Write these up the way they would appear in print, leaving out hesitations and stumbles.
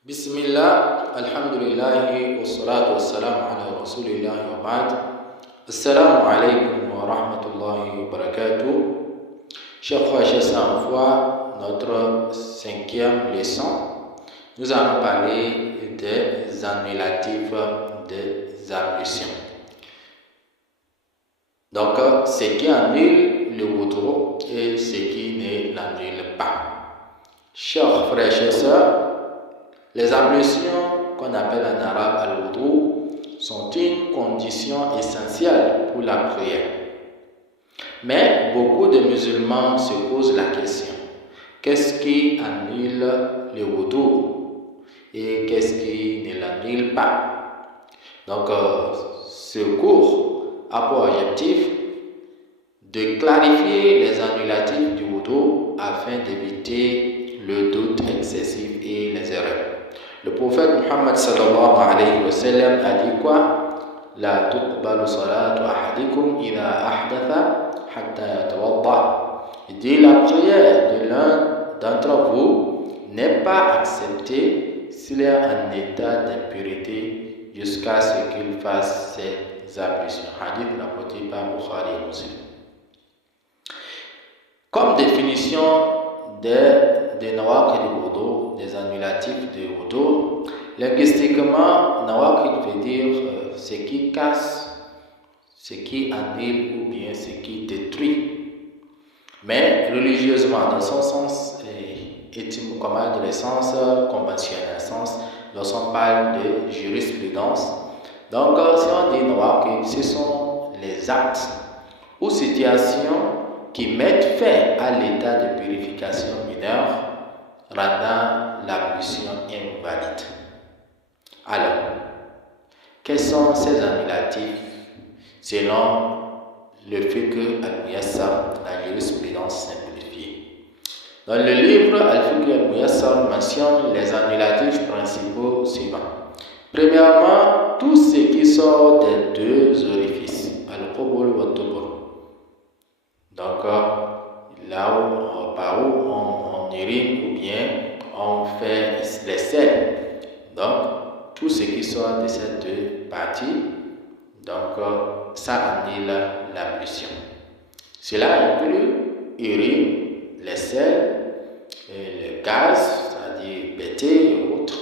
Bismillah, alhamdulillahi, wassalatu wassalamu ala rasulillahi wa ba'd. Assalamu alaikum wa rahmatullahi wa barakatuh. Chers frères, chers sœurs en foi, notre 5e leçon, nous allons parler des annulatifs des ablutions. Donc, ce qui annule le wudu et ce qui ne l'annule pas. Chers frères, chers sœurs, les ablutions qu'on appelle en arabe al-wudu sont une condition essentielle pour la prière. Mais beaucoup de musulmans se posent la question, qu'est-ce qui annule le wudu et qu'est-ce qui ne l'annule pas? Donc, ce cours a pour objectif de clarifier les annulatifs du wudu afin d'éviter le doute excessif et les erreurs. Le prophète Muhammad sallallahu alayhi wa sallam a dit quoi? La tuqbalu salatu ahadikum idha ahdatha hatta yatawadda. Il dit la prière de l'un d'entre vous n'est pas acceptée s'il est en état d'impurité jusqu'à ce qu'il fasse ses ablutions. Hadith rapporté par Bukhari et Muslim. Comme définition des nawaqid du wudu, des annulatifs du wudu, linguistiquement, nawaqid veut dire ce qui casse, ce qui annule ou bien ce qui détruit. Mais religieusement, dans son sens étymologique, dans le sens conventionnel, sens, lorsqu'on parle de jurisprudence, donc si on dit nawaqid, ce sont les actes ou situations qui mettent fin à l'état de purification mineure, rendant l'ablution invalide. Alors, quels sont ces annulatifs selon le fiqh al-Muyassar, la jurisprudence simplifiée? Dans le livre Al-Fiqh al-Muyassar mentionne les annulatifs principaux suivants. Premièrement, tout ce qui sort des deux orifices, al-qubul wa al-dubur. Donc, là où, par où on urine ou bien on fait les selles. Donc, tout ce qui sort de ces deux parties, donc ça annule l'ablution. Cela inclut urine, les selles, le gaz, c'est-à-dire pété et autres.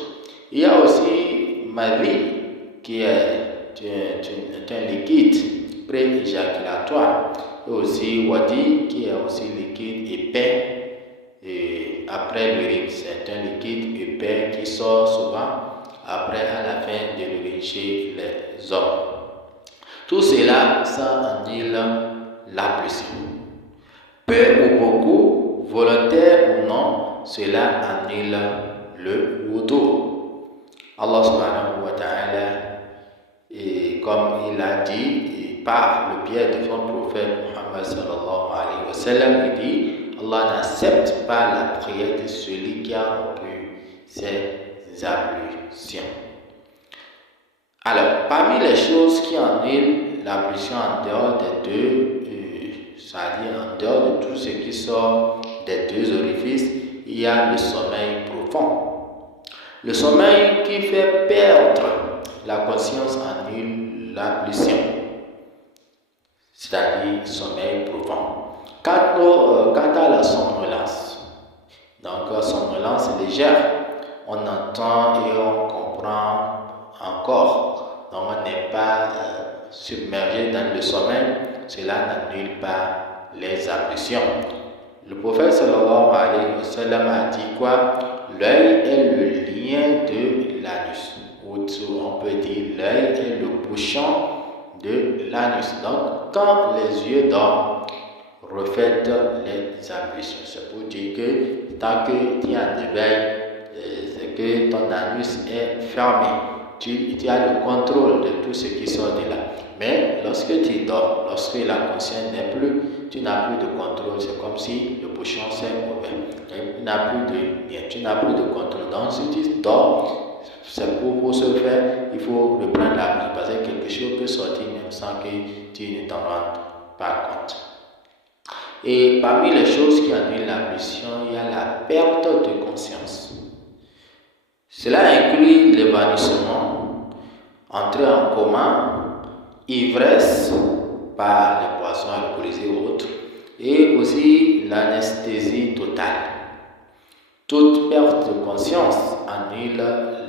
Il y a aussi mali, qui est un liquide pré-éjaculatoire. Et aussi wadi, qui est aussi liquide épais. Et après l'urine, c'est un liquide épais qui sort souvent après à la fin de l'urine chez les hommes. Tout cela, ça annule l'ablution. Peu ou beaucoup, volontaire ou non, cela annule le wudu. Allah subhanahu wa ta'ala, et comme il a dit, par le biais de son prophète Muhammad sallallahu alayhi wa sallam, il dit, Allah n'accepte pas la prière de celui qui a rompu ses ablutions. Alors, parmi les choses qui annulent l'ablution en dehors des deux, c'est-à-dire en dehors de tout ce qui sort des deux orifices, il y a le sommeil profond. Le sommeil qui fait perdre la conscience annule l'ablution, c'est-à-dire sommeil profond. Quant à la somnolence, donc somnolence légère, on entend et on comprend encore, donc on n'est pas submergé dans le sommeil, cela n'annule pas les ablutions. Le prophète sallallahu alayhi wa sallam a dit quoi? L'œil est le lien de l'anus, ou on peut dire l'œil est le bouchon de l'anus. Donc, quand les yeux dorment, refaites les ablutions. C'est pour dire que tant que tu es en éveil, c'est que ton anus est fermé. Tu as le contrôle de tout ce qui sort de là. Mais lorsque tu dors, lorsque la conscience n'est plus, tu n'as plus de contrôle. C'est comme si le bouchon s'est ouvert. Tu n'as plus de contrôle. Donc, si tu dors, c'est pour ce faire, il faut reprendre la vie. Parce que quelque chose peut sortir même sans que tu ne t'en rendes pas compte. Et parmi les choses qui annulent l'ablution, il y a la perte de conscience. Cela inclut l'évanouissement, entrée en coma, ivresse par les boissons alcoolisées ou autres, et aussi l'anesthésie totale. Toute perte de conscience annule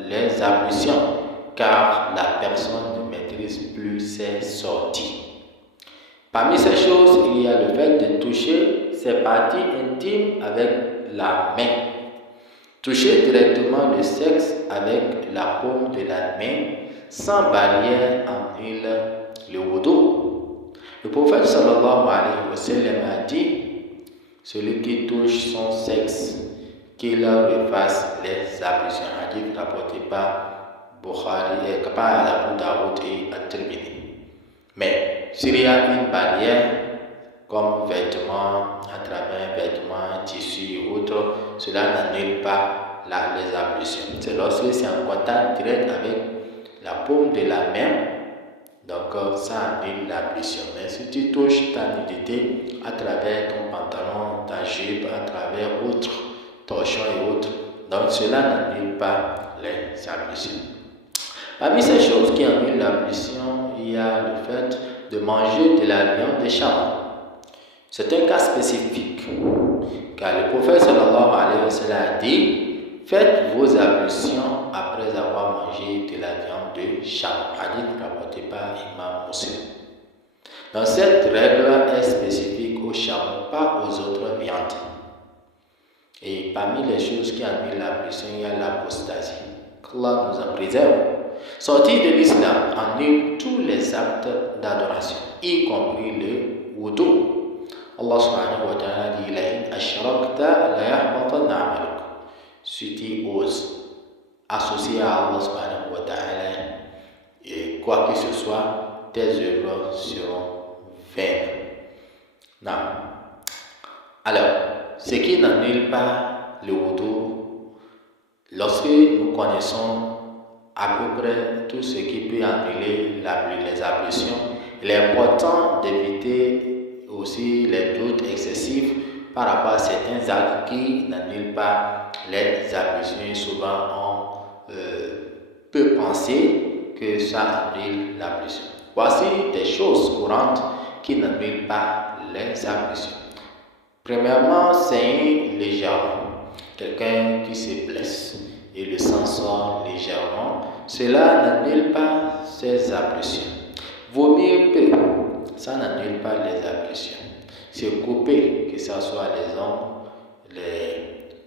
les ablutions car la personne ne maîtrise plus ses sorties. Parmi ces choses, il y a le fait de toucher ses parties intimes avec la main. Toucher directement le sexe avec la paume de la main sans barrière annule le wudu. Le prophète sallallahu alayhi wa sallam a dit: celui qui touche son sexe, qu'il refasse les ablutions. Hadith rapporté par Bukhari, par Abu Daoud et At-Tirmidhi. Mais s'il y a une barrière, comme vêtements, à travers vêtements, tissus et autres, cela n'annule pas les ablutions. C'est lorsque c'est en contact direct avec la paume de la main, donc ça annule l'ablution. Mais si tu touches ta nudité à travers ton pantalon, ta jupe, à travers autres torchons et autres, donc cela n'annule pas les ablutions. Parmi ces choses qui annulent l'ablution, il y a le fait de manger de la viande de chameau. C'est un cas spécifique, car le prophète sallallahu alayhi wa sallam a dit: faites vos ablutions après avoir mangé de la viande de chameau. Hadith rapporté par Imam Muslim. Donc cette règle est spécifique au chameau, pas aux autres viandes. Et parmi les choses qui annulent l'ablution, il y a l'apostasie. qu'Allah nous en préserve. Sortir de l'islam annule tous les actes d'adoration, y compris le wudu. Allah subhanahu wa ta'ala dit: la in ashrakta la yahbatanna 'amaluk. Si tu oses associer à Allah subhanahu wa ta'ala et quoi que ce soit, tes œuvres seront vaines. Non. Alors, ce qui n'annule pas le wudu, lorsque nous connaissons à peu près tout ce qui peut annuler les ablutions, il est important d'éviter aussi les doutes excessifs par rapport à certains actes qui n'annulent pas les ablutions. Souvent, on peut penser que ça annule l'ablution. Voici des choses courantes qui n'annulent pas les ablutions. Premièrement, saigner légèrement. Quelqu'un qui se blesse et le sang sort légèrement, cela n'annule pas ses ablutions. Vomir peu, ça n'annule pas les ablutions. Se couper, que ce soit les ongles,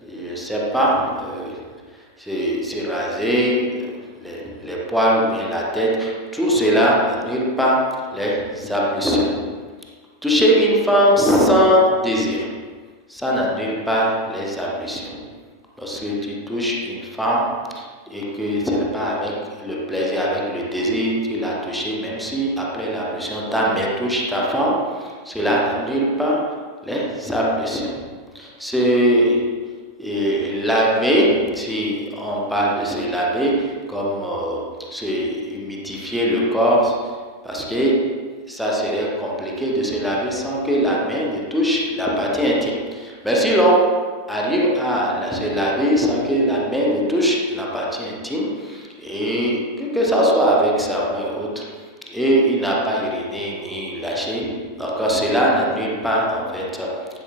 je ne sais pas, se raser, les poils ou bien la tête, tout cela n'annule pas les ablutions. Toucher une femme sans désir, ça n'annule pas les ablutions. Lorsque tu touches une femme et que ce n'est pas avec le plaisir, avec le désir, tu l'as touchée, même si après l'ablution ta main touche ta femme, cela n'annule pas les ablutions. Se laver, si on parle de se laver, comme se humidifier le corps, parce que ça serait compliqué de se laver sans que la main ne touche la partie intime. Mais si l'on arrive à se laver sans que la main ne touche la partie intime, et que ça soit avec savon et autres, et il n'a pas uriné ni lâché, donc cela n'annule pas en fait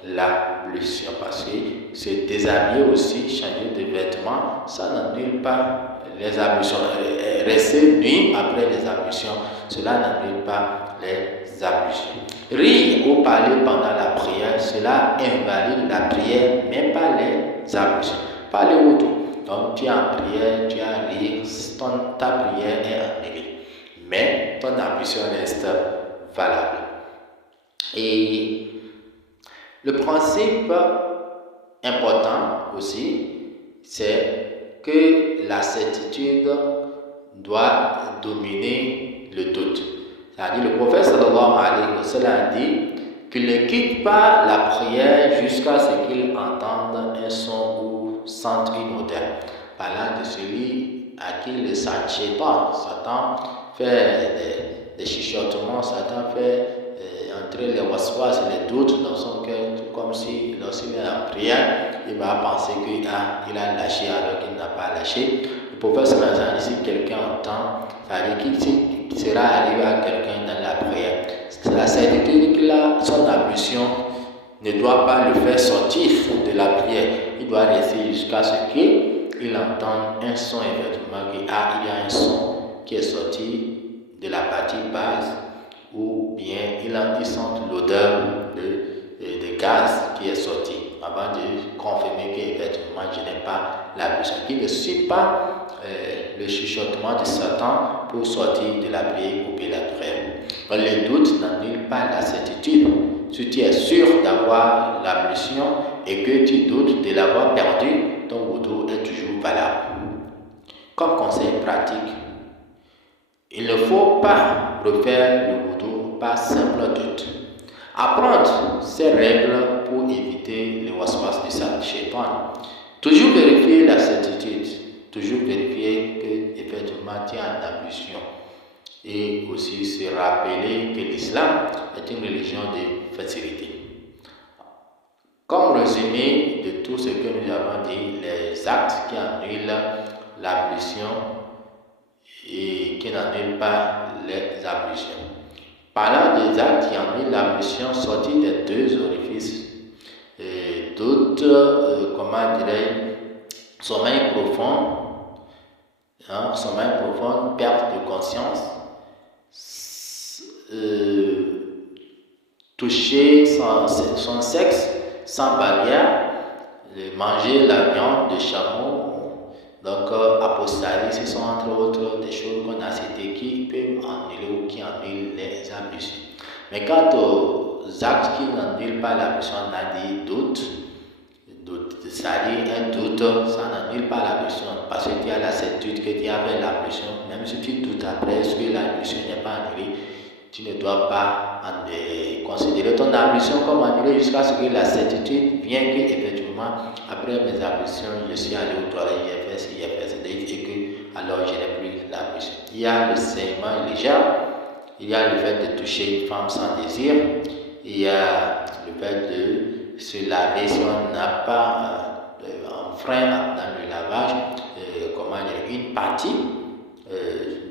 l'ablution, parce que se déshabiller aussi, changer de vêtements, ça n'annule pas les ablutions. Rester nu après les ablutions, cela n'annule pas les ablutions. Rire ou parler pendant la prière, cela invalide la prière, mais pas les ablutions. Pas le wudu. Donc tu es en prière, tu as rire, ta prière est annulée, mais ton ablution reste valable. Et le principe important aussi, c'est que la certitude doit dominer le doute. C'est-à-dire, le prophète sallallahu alayhi wa sallam a dit qu'il ne quitte pas la prière jusqu'à ce qu'il entende un son ou sente une odeur. Parlant de celui à qui le Satan fait des chuchotements, Satan fait entrer les waswas et les doutes dans son cœur, tout comme si lorsqu'il est en prière, il va penser qu'il a lâché alors qu'il n'a pas lâché. Le prophète sallallahu alayhi wa sallam, si quelqu'un entend, ça veut dire qu'il sera arrivé à quelqu'un dans la prière. La certitude qu'il a son ambition ne doit pas le faire sortir de la prière. Il doit rester jusqu'à ce qu'il entende un son, effectivement, qu'il y a un son qui est sorti de la partie basse, ou bien il sente l'odeur de gaz qui est sorti, avant de confirmer qu'effectivement je n'ai pas l'ambition, qu'il ne suit pas le chuchotement de Satan pour sortir de la prière, couper la prière. Le doute n'annule pas la certitude. Si tu es sûr d'avoir l'ambition et que tu doutes de l'avoir perdu, ton wudu est toujours valable. Comme conseil pratique, il ne faut pas refaire le wudu par simple doute. Apprendre ces règles pour éviter les waswas du shaitan. Toujours vérifier la certitude, toujours vérifier que effectivement tu as une ambition. Et aussi se rappeler que l'islam est une religion de facilité. Comme résumé de tout ce que nous avons dit, les actes qui annulent l'ablution et qui n'annulent pas les ablutions. Parlant des actes qui annulent l'ablution sortis des deux orifices, d'autres, sommeil profond, perte de conscience, toucher son sexe sans barrière, manger la viande de chameau, donc apostasie, ce sont entre autres des choses qu'on a citées qui peuvent annuler ou qui annulent les ablutions. Mais quant aux actes qui n'annulent pas l'ablution, on a dit doute, c'est-à-dire un doute, ça n'annule pas l'ablution parce que tu as la certitude que tu as fait l'ablution. Même si tu doutes après, est-ce que l'ablution n'est pas annulée, tu ne dois pas considérer ton ablution comme annulée jusqu'à ce que la certitude vienne que effectivement après mes ablutions, je suis allé aux toilettes, j'ai fait ci, j'ai fait ça, et que alors je n'ai plus l'ablution. Il y a le saignement léger, il y a le fait de toucher une femme sans désir, il y a le fait de se laver si on n'a pas un frein dans le lavage, une partie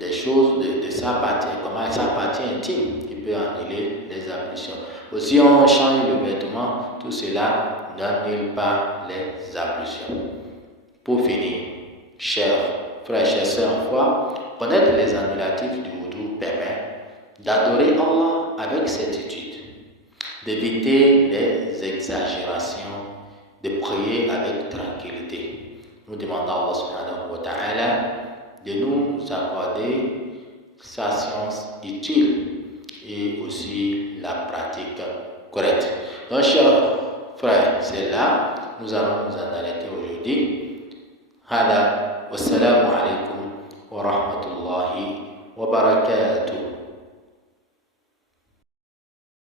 des choses de sa partie, sa partie intime qui peut annuler les ablutions. Aussi on change le vêtement, tout cela n'annule pas les ablutions. Pour finir, chers frères, chers sœurs en foi, connaître les annulatifs du wudu permet d'adorer Allah avec certitude, d'éviter les exagérations, de prier avec tranquillité. Nous demandons à Allah subhanahu wa ta'ala de nous accorder sa science utile et aussi la pratique correcte. Donc, chers frères, c'est là, nous allons nous en arrêter aujourd'hui. Hada, wassalamu alaikum.